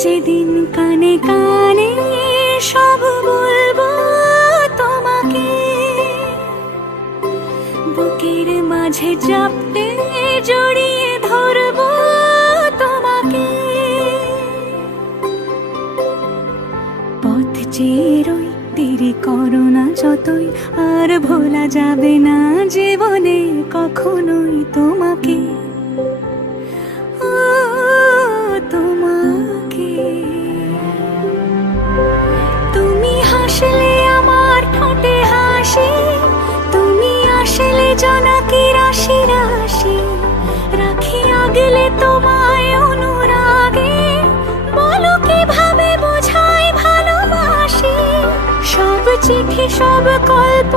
যেদিন কানে কানে সব বলবো তোমাকে, বুকের মাঝে চাপতে জড়িয়ে ধরবো তোমাকে। পথ চেয়ে রই, দেরি করো না যতই, আর ভোলা যাবে না জীবনে কখনোই তোমাকে, ও তোমাকে। তুমি হাসলে আমার ঠোঁটে হাসি, তুমি আসলে জোনাকি রাশি রাশি, রাখি আগলে তোমায় অনুরাগে, বলো কিভাবে বোঝাই ভালোবাসি। সব চিঠি সব গল্প